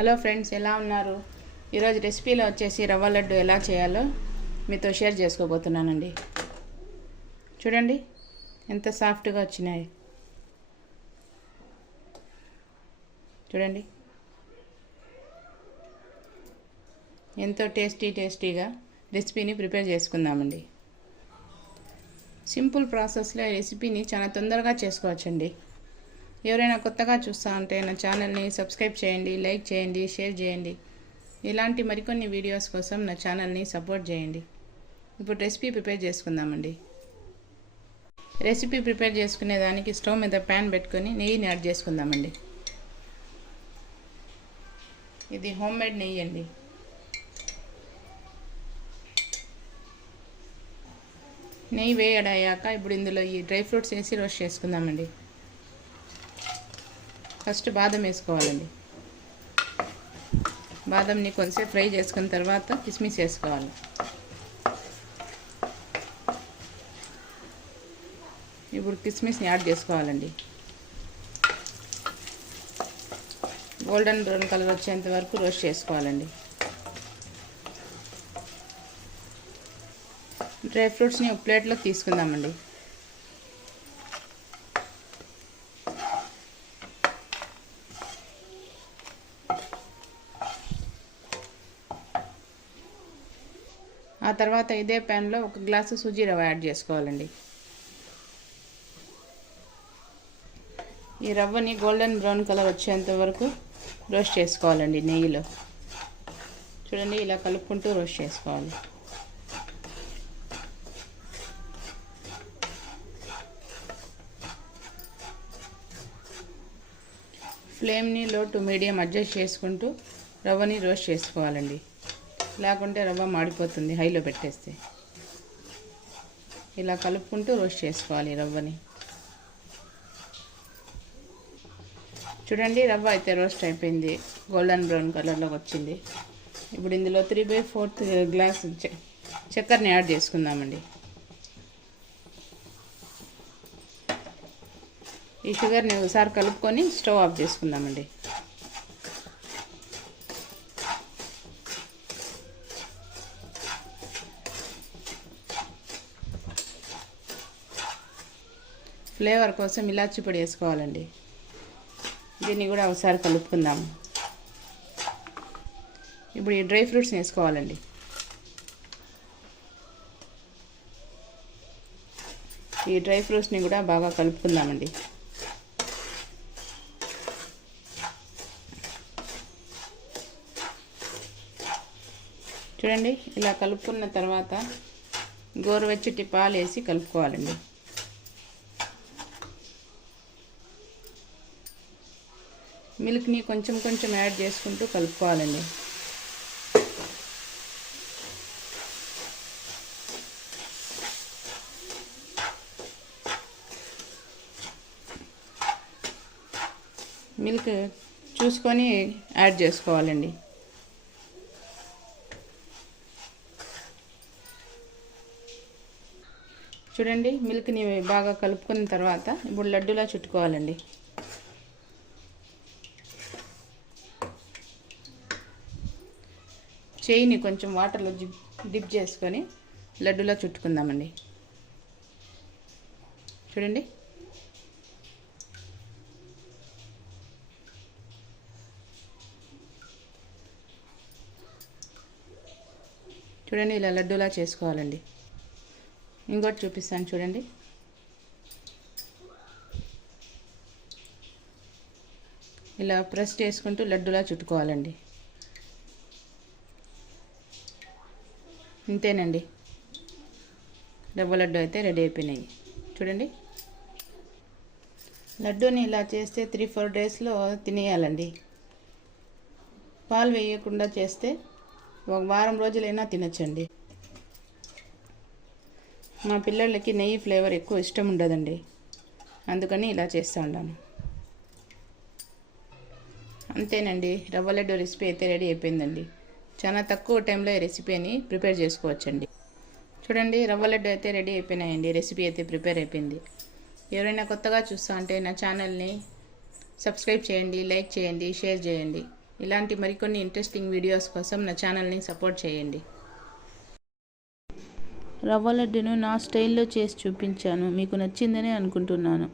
Hello friends, ఎలా ఉన్నారు? ఈరోజు రెసిపీలో వచ్చేసి రవ్వ లడ్డు ఎలా చేయాలో మీతో షేర్ చేసుకోబోతున్నానండి. చూడండి ఎంత సాఫ్ట్గా వచ్చినాయి. చూడండి ఎంతో టేస్టీగా రెసిపీని ప్రిపేర్ చేసుకుందామండి. సింపుల్ ప్రాసెస్లో ఈ రెసిపీని చాలా తొందరగా చేసుకోవచ్చండి. ఎవరైనా కొత్తగా చూస్తూ ఉంటే నా ఛానల్ని సబ్స్క్రైబ్ చేయండి, లైక్ చేయండి, షేర్ చేయండి. ఇలాంటి మరికొన్ని వీడియోస్ కోసం నా ఛానల్ని సపోర్ట్ చేయండి. ఇప్పుడు రెసిపీ ప్రిపేర్ చేసుకుందామండి. రెసిపీ ప్రిపేర్ చేసుకునేదానికి స్టవ్ మీద ప్యాన్ పెట్టుకొని నెయ్యిని యాడ్ చేసుకుందామండి. ఇది హోమ్మేడ్ నెయ్యి అండి. నెయ్యి వేయడయ్యాక ఇప్పుడు ఇందులో ఈ డ్రై ఫ్రూట్స్ వేసి రోస్ట్ చేసుకుందామండి. ఫస్ట్ బాదం వేసుకోవాలండి. బాదంని కొంచెంసేపు ఫ్రై చేసుకున్న తర్వాత కిస్మిస్ వేసుకోవాలి. ఇప్పుడు కిస్మిస్ని యాడ్ చేసుకోవాలండి. గోల్డెన్ బ్రౌన్ కలర్ వచ్చేంత వరకు రోస్ట్ చేసుకోవాలండి. డ్రై ఫ్రూట్స్ని ఒక ప్లేట్లో తీసుకుందామండి. ఆ తర్వాత ఇదే ప్యాన్లో 1 గ్లాసు సూజీ రవ్వ యాడ్ చేసుకోవాలండి. ఈ రవ్వని గోల్డెన్ బ్రౌన్ కలర్ వచ్చేంత వరకు రోస్ట్ చేసుకోవాలండి నెయ్యిలో. చూడండి ఇలా కలుపుకుంటూ రోస్ట్ చేసుకోవాలి. ఫ్లేమ్ని లో టు మీడియం అడ్జస్ట్ చేసుకుంటూ రవ్వని రోస్ట్ చేసుకోవాలండి. లేకుంటే రవ్వ మాడిపోతుంది హైలో పెట్టేస్తే. ఇలా కలుపుకుంటూ రోస్ట్ చేసుకోవాలి రవ్వని. చూడండి రవ్వ అయితే రోస్ట్ అయిపోయింది, గోల్డెన్ బ్రౌన్ కలర్లోకి వచ్చింది. ఇప్పుడు ఇందులో 3/4 గ్లాస్ చక్కెరని యాడ్ చేసుకుందామండి. ఈ షుగర్ని ఒకసారి కలుపుకొని స్టవ్ ఆఫ్ చేసుకుందామండి. ఫ్లేవర్ కోసం ఇలాచీ పొడి వేసుకోవాలండి. దీన్ని కూడా ఒకసారి కలుపుకుందాము. ఇప్పుడు ఈ డ్రై ఫ్రూట్స్ని వేసుకోవాలండి. ఈ డ్రై ఫ్రూట్స్ని కూడా బాగా కలుపుకుందామండి. చూడండి ఇలా కలుపుకున్న తర్వాత గోరువెచ్చటి పాలు వేసి కలుపుకోవాలండి. మిల్క్ని కొంచెం యాడ్ చేసుకుంటూ కలుపుకోవాలండి. మిల్క్ చూసుకొని యాడ్ చేసుకోవాలండి. చూడండి మిల్క్ని బాగా కలుపుకున్న తర్వాత ఇప్పుడు లడ్డూలా చుట్టుకోవాలండి. చేయిని కొంచెం వాటర్లో డిప్ చేసుకొని లడ్డూలా చుట్టుకుందామండి. చూడండి చూడండి ఇలా లడ్డూలా చేసుకోవాలండి. ఇంకోటి చూపిస్తాను చూడండి. ఇలా ప్రెస్ చేసుకుంటూ లడ్డూలా చుట్టుకోవాలండి. ఇంతేనండి, రవ్వ లడ్డు అయితే రెడీ అయిపోయినాయి. చూడండి లడ్డూని ఇలా చేస్తే 3-4 డేస్లో తినేయాలండి. పాలు వేయకుండా చేస్తే 1 వారం రోజులైనా తినచ్చండి. మా పిల్లలకి నెయ్యి ఫ్లేవర్ ఎక్కువ ఇష్టం ఉండదండి, అందుకని ఇలా చేస్తూ ఉన్నాను. అంతేనండి, రవ్వ లడ్డు రెసిపీ అయితే రెడీ అయిపోయిందండి. చాలా తక్కువ టైంలో ఈ రెసిపీని ప్రిపేర్ చేసుకోవచ్చండి. చూడండి రవ్వ లడ్డు అయితే రెడీ అయిపోయినాయండి. రెసిపీ అయితే ప్రిపేర్ అయిపోయింది. ఎవరైనా కొత్తగా చూస్తా అంటే నా ఛానల్ని సబ్స్క్రైబ్ చేయండి, లైక్ చేయండి, షేర్ చేయండి. ఇలాంటి మరికొన్ని ఇంట్రెస్టింగ్ వీడియోస్ కోసం నా ఛానల్ని సపోర్ట్ చేయండి. రవ్వ లడ్డును నా స్టైల్లో చేసి చూపించాను. మీకు నచ్చిందని అనుకుంటున్నాను.